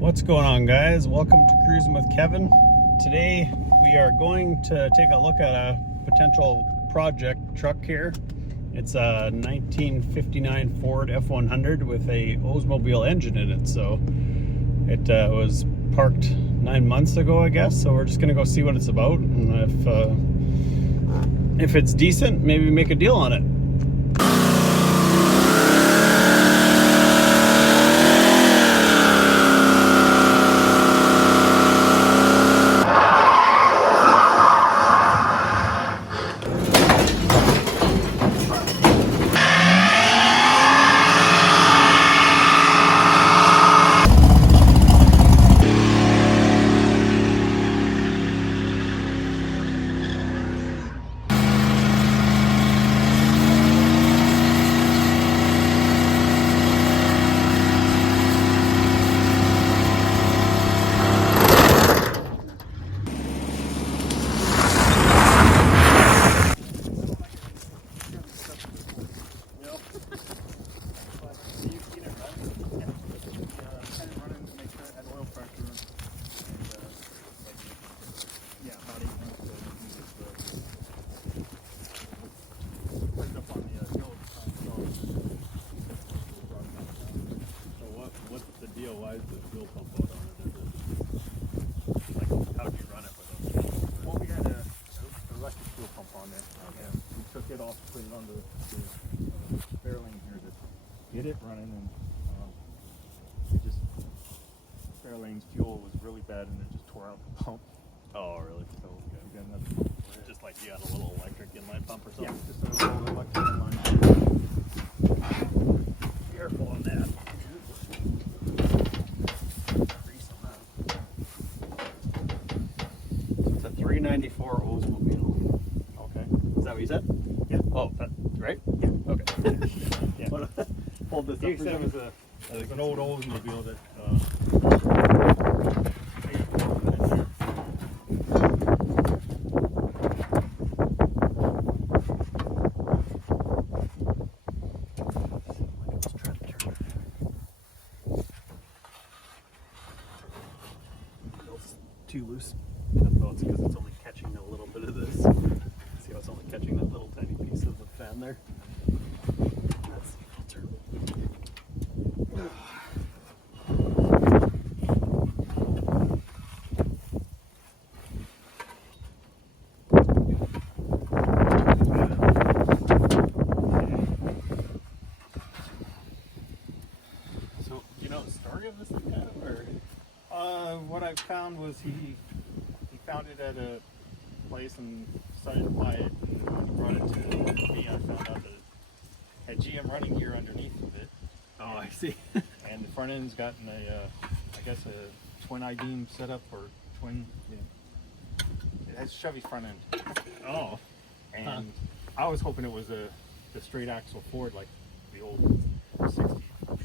What's going on, guys? Welcome to Cruising with Kevin. Today we are going to take a look at a potential project truck here. It's a 1959 Ford F100 with a Oldsmobile engine in it. So it was parked 9 months ago, I guess. So we're just gonna go see what it's about, and if it's decent, maybe make a deal on it. Why is the fuel pump out on it? Like, how do you run it with it? Well, we had a electric fuel pump on there. Okay. And we took it off, put it on the spare lane here to get it running, and spare lane's fuel was really bad, and it just tore out the pump. Oh, really? So we got another pump for it. Just like you got a little electric inline pump or something? Yeah, just a little electric inline. Careful on that. It's a 394 Oldsmobile. Okay. Is that what you said? Yeah. Oh, that, right? Yeah. Okay. Yeah. Hold this You up. said it was an old Oldsmobile that too loose. Oh, it's because it's only catching a little bit of this. See how it's only catching that little tiny piece of the fan there? That's the filter. So, do you know the story of this thing, Adam, or? what I found was he found it at a place and decided to buy it. And when he brought it to me, I found out that it had GM running gear underneath of it. Oh, I see. And the front end's gotten a, I guess a twin I-beam setup, or twin. Yeah. It has Chevy front end. Oh. And I was hoping it was the straight axle Ford like the old 60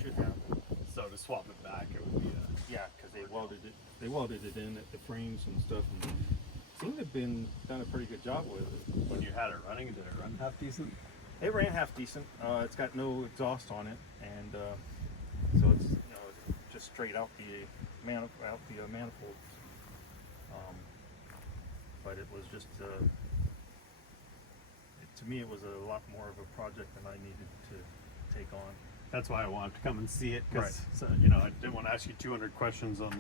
should have. So to swap it back, it would be Yeah, because they welded it in at the frames and stuff, and seemed to have done a pretty good job with it. when you had it running, did it run half decent? It ran half decent. It's got no exhaust on it, and so it's just straight out the manifold. But it was just to me it was a lot more of a project than I needed to take on. That's why I wanted to come and see it, because Right. I didn't want to ask you 200 questions on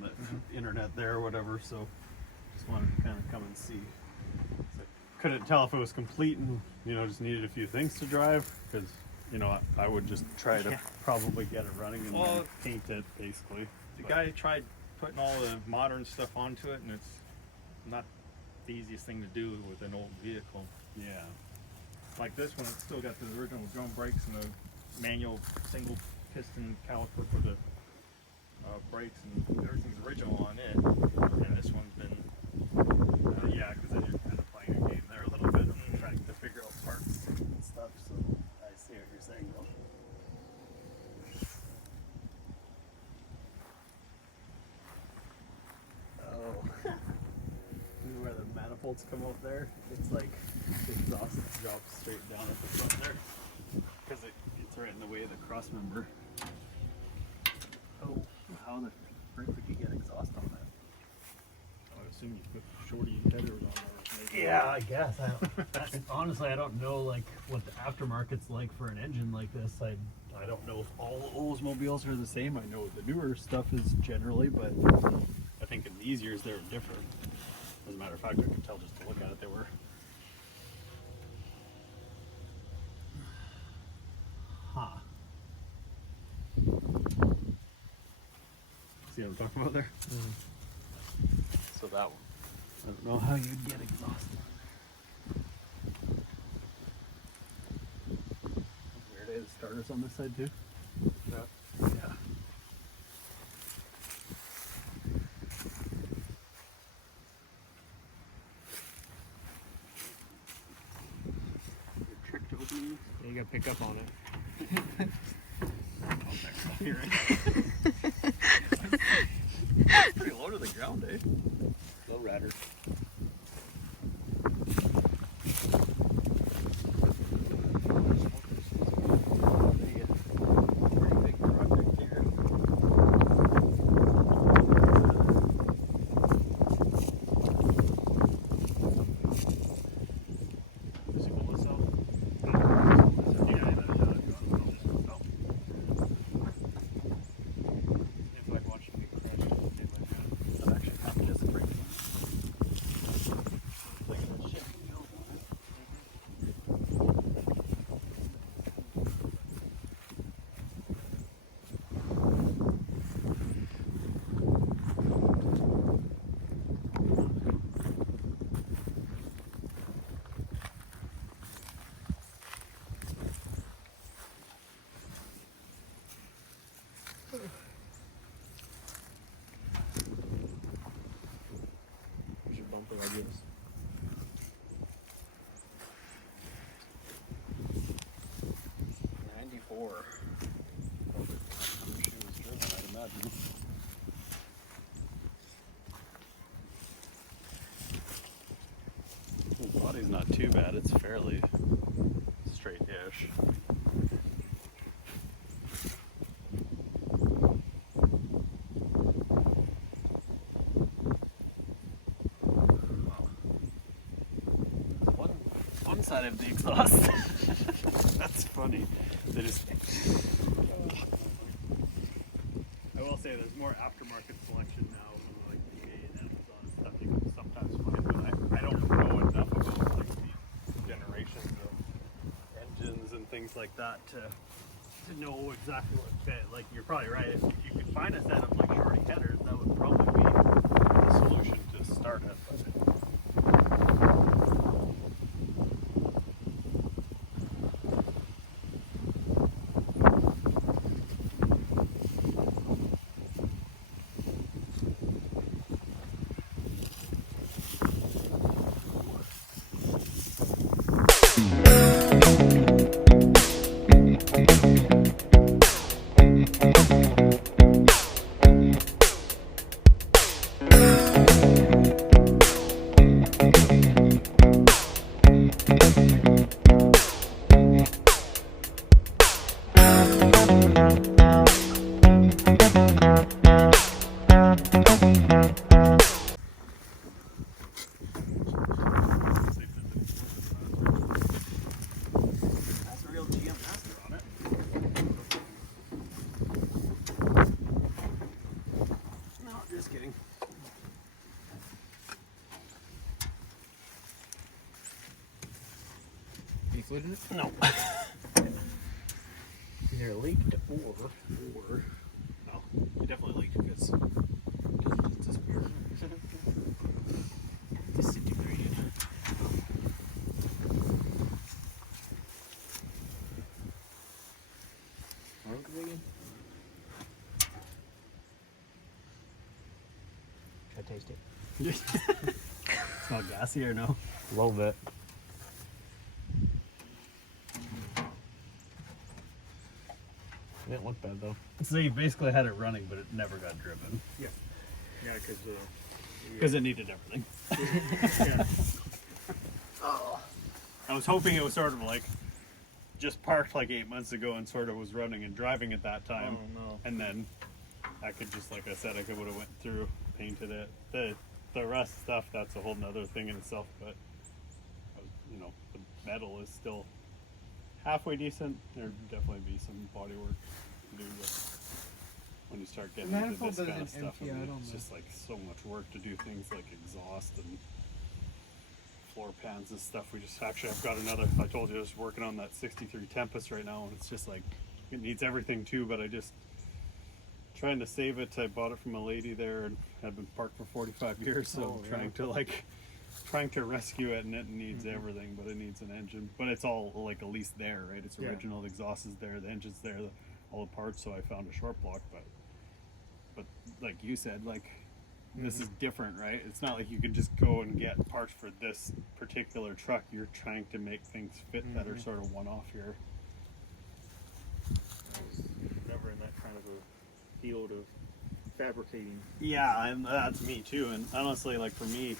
the internet there or whatever. So just wanted to kind of come and see. So couldn't tell if it was complete and just needed a few things to drive, because I would just try to probably get it running and then paint it basically. The guy tried putting all the modern stuff onto it, and it's not the easiest thing to do with an old vehicle. Yeah. Like this one, it's still got the original drum brakes and the manual single piston caliper for the brakes, and everything's original on it. And this one's been Yeah, because then you're kind of playing a game there a little bit, trying to figure out parts and stuff. So I see what you're saying, though. Where the manifolds come out there, it's like the exhaust drops straight down at the front there, because it's right in the way of the cross member. Oh, how the assume you put shorty headers on there. Maybe. Yeah, I guess. Honestly, I don't know like what the aftermarket's like for an engine like this. I don't know if all Oldsmobiles are the same. I know the newer stuff is generally, but I think in these years they're different. As a matter of fact, I could tell just to look at it they were. Huh. See what I'm talking about there? So that one. I don't know how you'd get exhaust. Weird is starters on this side too. Yeah. Yeah. Your trick to opening this? Yeah, you gotta pick up on it. Here. It's pretty low to the ground, eh? Low rider. Pretty big project here. Does he pull this out? Yeah, I bet it does. If I watch him get crushed, that actually happened as a break. Like a shit. Should bump it, I guess. The body's not too bad, it's fairly straight-ish. One side of the exhaust. That's funny. They just. I will say there's more aftermarket selection now, like eBay and Amazon and stuff. You can sometimes find, but I don't know enough about like the generations of engines and things like that to know exactly what fit. Like you're probably right. If you could find a set of like shorty headers, that would probably be the solution to start it. But that's a real GM master on it. No, just kidding. You footed it? No. Either leaked or no, it definitely leaked because it just disappeared. Disintegrated. Try to taste it. Smell gassy or no? A little bit. It didn't look bad though. So you basically had it running, but it never got driven Yeah. Yeah, because it needed everything. yeah. Oh. I was hoping it was sort of like just parked like 8 months ago and sort of was running and driving at that time. Oh no. And then I could just, like I said, I would have went through, painted it. The the rust stuff, that's a whole nother thing in itself. But you know, the metal is still halfway decent. There'd definitely be some body work to do, but when you start getting The into manifold this kind of doesn't stuff, I empty mean, out on it's the- just like so much work to do things like exhaust and floor pans and stuff. We just actually, I've got another, I told you I was working on that 63 Tempest right now, and it's just like, it needs everything too, but I just trying to save it. I bought it from a lady there and had been parked for 45 years, so Oh, I'm yeah. trying to rescue it, and it needs everything, but it needs an engine. But it's all like at least there, right? It's Yeah. original. The exhaust is there, the engine's there, all the parts. So I found a short block, but like you said, like this is different, right? It's not like you can just go and get parts for this particular truck. You're trying to make things fit that are sort of one off here. I was never in that kind of a field of fabricating. Yeah, and that's me too. And honestly, like for me,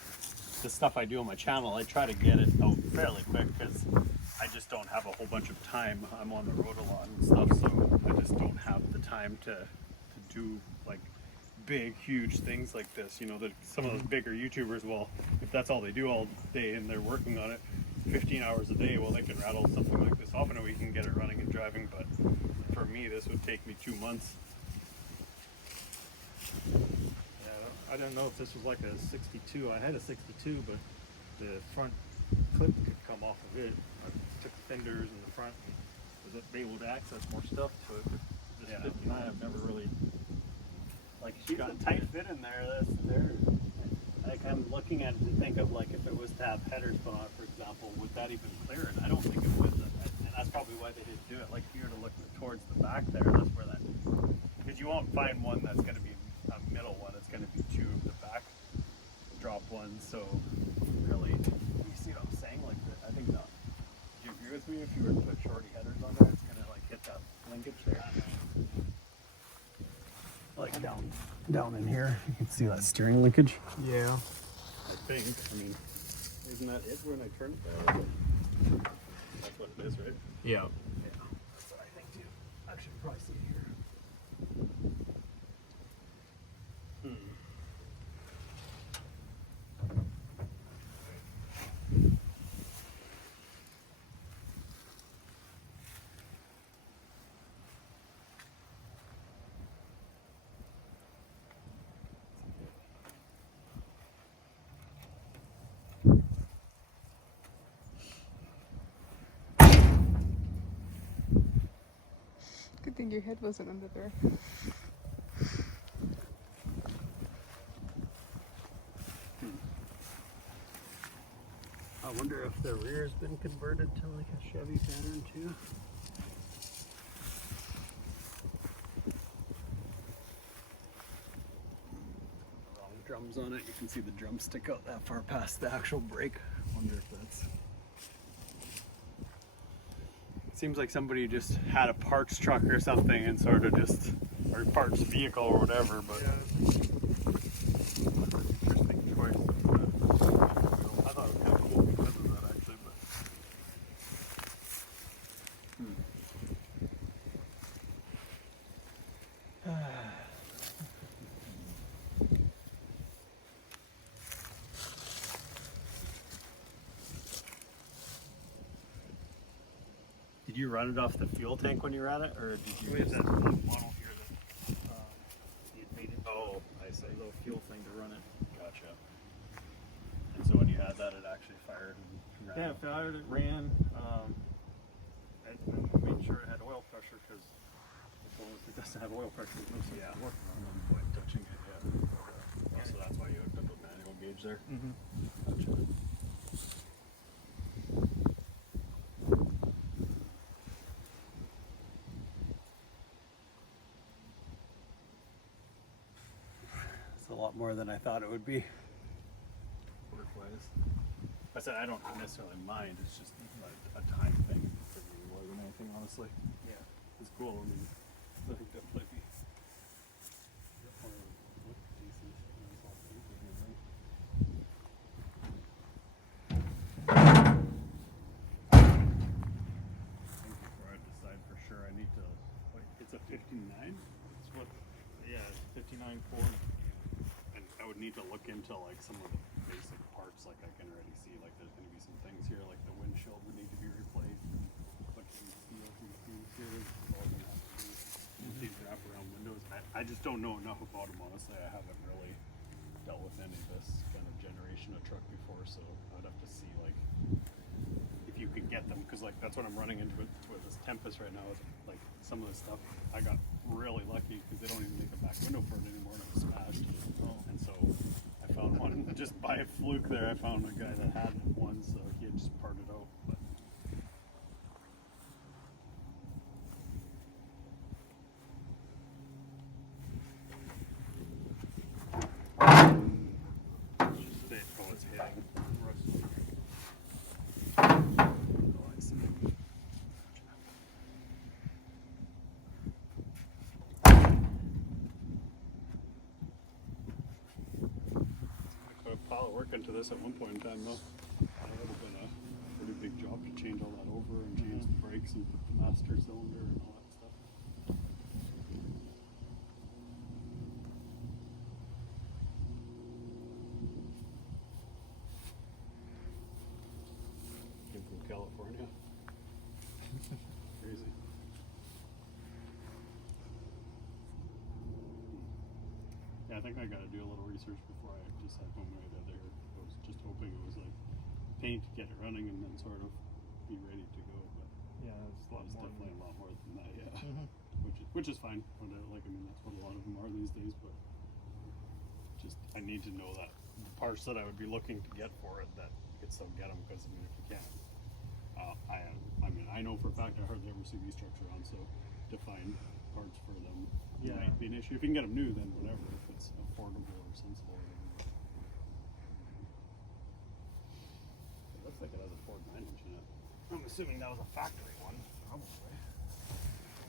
the stuff I do on my channel, I try to get it out fairly quick because I just don't have a whole bunch of time. I'm on the road a lot and stuff, so I just don't have the time to do like big, huge things like this. You know, that some of those bigger YouTubers, well, if that's all they do all day and they're working on it 15 hours a day, well, they can rattle something like this off in a week and get it running and driving. But for me, this would take me 2 months. Yeah, I don't know if this was like a 62. I had a 62, but the front clip could come off of it. I took the fenders in the front and was able to access more stuff to it. But this Yeah. 59, I've never really. Like she's got a tight fit in there. That's there. Like I'm looking at it to think of like if it was to have headers put on it, for example, would that even clear it? I don't think it would. And that's probably why they didn't do it. Like if you were to look towards the back there, that's where that, because you won't find one that's going to be a middle one. It's going to be two of the back drop ones. So really, you see what I'm saying? Like I think that. Do you agree with me? If you were to put shorty headers on there, it's going to like hit that linkage there. Like down in here, you can see that steering linkage. Yeah. I think. I mean, isn't that it when I turn it there? That's what it is, right? Yeah. Yeah, that's what I think too. Actually, probably see it here. Good thing your head wasn't under there. I wonder if the rear's been converted to like a Chevy pattern too. Wrong drums on it. You can see the drums stick out that far past the actual brake. Wonder if that's. Seems like somebody just had a parts truck or something and sort of just, or parts vehicle or whatever, but interesting choice. I thought it was kind of cool because of that actually, but. Did you run it off the fuel tank when you ran it, or did you? We have that model here that he had made it. Oh, I see. A little fuel thing to run it. Gotcha. And so when you had that, it actually fired and ran. Yeah, it fired, it ran. I made sure it had oil pressure because if it doesn't have oil pressure, there's no sense in working on it. Point touching it, yeah. So that's why you hooked up a manual gauge there. Gotcha. It's a lot more than I thought it would be. Work-wise. I said I don't necessarily mind. It's just like a time thing for me more than anything, honestly. Yeah. It's cool. I mean, I think that might be. Look decent. It's all painted and everything. I think before I decide for sure, I need to. Wait, it's a 59. It's what, yeah, 59 Ford. And would need to look into like some of the basic parts. Like I can already see like there's going to be some things here, like the windshield would need to be replaced. But you see these things here, all going to have to be these wraparound windows. I just don't know enough about them, honestly. I haven't really dealt with any of this kind of generation of truck before, so I'd have to see like if you could get them, because like that's what I'm running into with this Tempest right now. Is like some of the stuff I got really lucky because they don't even make a back window for it anymore, and it was smashed. And so I found one just by a fluke there. I found a guy that had one, so he had just parted out. But it's hitting. Oh, I see. Put a pile of work into this at one point in time, though. That would have been a pretty big job to change all that over and change the brakes and put the master cylinder and all that stuff. Came from California. Crazy. Yeah, I think I got to do a little research before I decide one way or the other. I was just hoping it was like paint, get it running, and then sort of be ready to go. But Yeah, it's a lot more. definitely a lot more than that. Yeah, which is fine. But like I mean, that's what a lot of them are these days. But just I need to know that the parts that I would be looking to get for it, that you could still get them, because I mean, if you can't, I mean, I know for a fact I hardly ever see these trucks around, so to find parts for them might be an issue. If you can get them new, then whatever. If it's affordable or sensible. It looks like it has a Ford 9-inch in it. I'm assuming that was a factory one. Probably.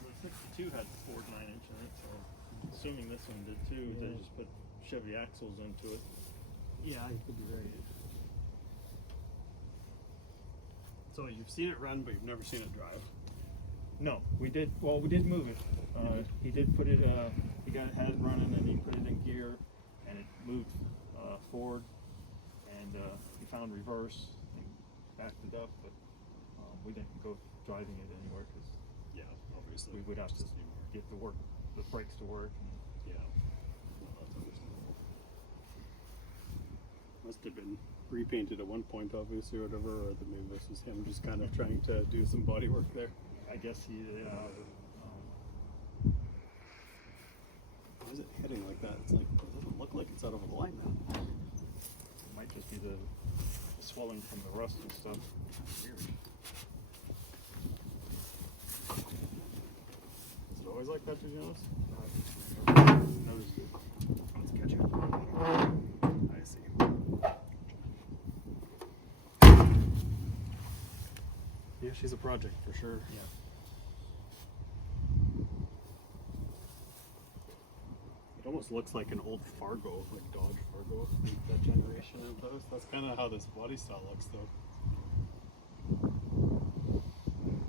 The 62 had Ford 9-inch in it, so I'm assuming this one did too. Yeah. They just put Chevy axles into it. Yeah, you could be right. So you've seen it run, but you've never seen it drive. No, we did. Well, we did move it. He did put it. He had it running, and he put it in gear, and it moved forward, and he found reverse and backed it up. But we didn't go driving it anywhere because Obviously we would have to get the brakes to work. And yeah, well, that's understandable. Must have been repainted at one point, obviously, or whatever, or that maybe this is him just kind of trying to do some body work there. I guess he. Why is it hitting like that? It's like, it doesn't look like it's out over the line now. It might just be the swelling from the rust and stuff. Weird. Is it always like that, did you notice? Let's catch it. I see. Yeah, she's a project for sure. Yeah. It almost looks like an old Fargo, like Dodge Fargo, like that generation of those. That's kind of how this body style looks, though.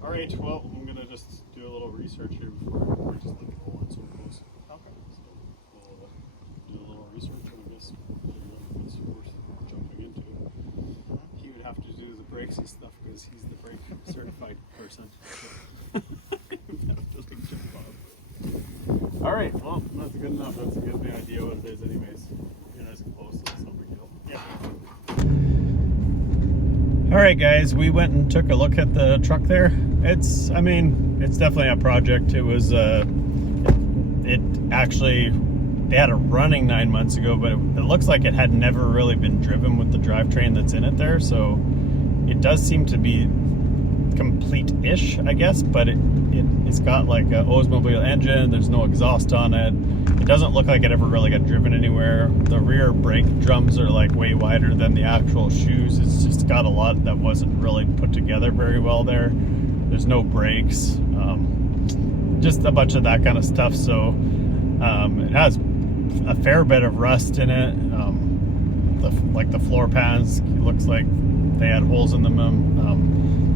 All right, well, I'm gonna just do a little research here before I just look at the line so close. Okay. So we'll do a little research, and I guess figure out what's worth jumping into. He would have to do the brakes and stuff because he's the brake certified person. All right, well, that's good enough. That's a good idea what it is, anyways. You're nice and close, so it's no big deal. Yeah. All right, guys, we went and took a look at the truck there. It's definitely a project. It was, it actually, they had it running 9 months ago, but it looks like it had never really been driven with the drivetrain that's in it there. So it does seem to be complete-ish, I guess, but it's got like an OLDSMOBILE engine. There's no exhaust on it. It doesn't look like it ever really got driven anywhere. The rear brake drums are like way wider than the actual shoes. It's just got a lot that wasn't really put together very well there. There's no brakes, just a bunch of that kind of stuff. So it has a fair bit of rust in it. Like the floor pans, it looks like they had holes in them.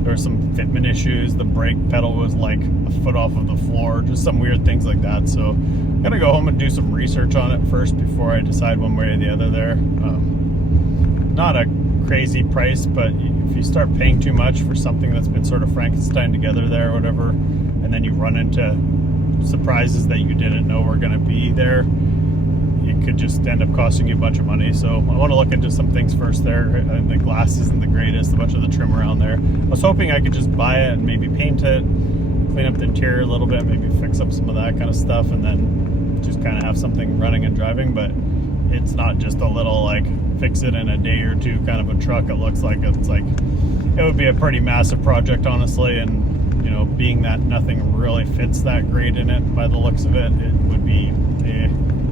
there were some fitment issues. The brake pedal was like a foot off of the floor, just some weird things like that. So I'm gonna go home and do some research on it first before I decide one way or the other there. Not a crazy price, but if you start paying too much for something that's been sort of Frankenstein together there or whatever, and then you run into surprises that you didn't know were gonna be there, it could just end up costing you a bunch of money. So I want to look into some things first there. The glass isn't the greatest, a bunch of the trim around there. I was hoping I could just buy it and maybe paint it, clean up the interior a little bit, maybe fix up some of that kind of stuff, and then just kind of have something running and driving. But it's not just a little like fix it in a day or two kind of a truck. It looks like it would be a pretty massive project, honestly. And you know, being that nothing really fits that great in it by the looks of it, it would be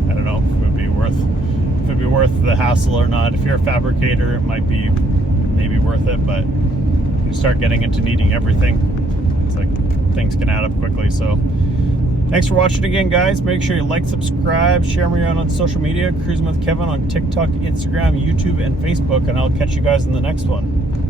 I don't know if it would be worth the hassle or not. If you're a fabricator, it might be maybe worth it, but you start getting into needing everything, it's like things can add up quickly. So thanks for watching again, guys. Make sure you like, subscribe, share me around on social media, Cruising with Kevin on TikTok, Instagram, YouTube, and Facebook, and I'll catch you guys in the next one.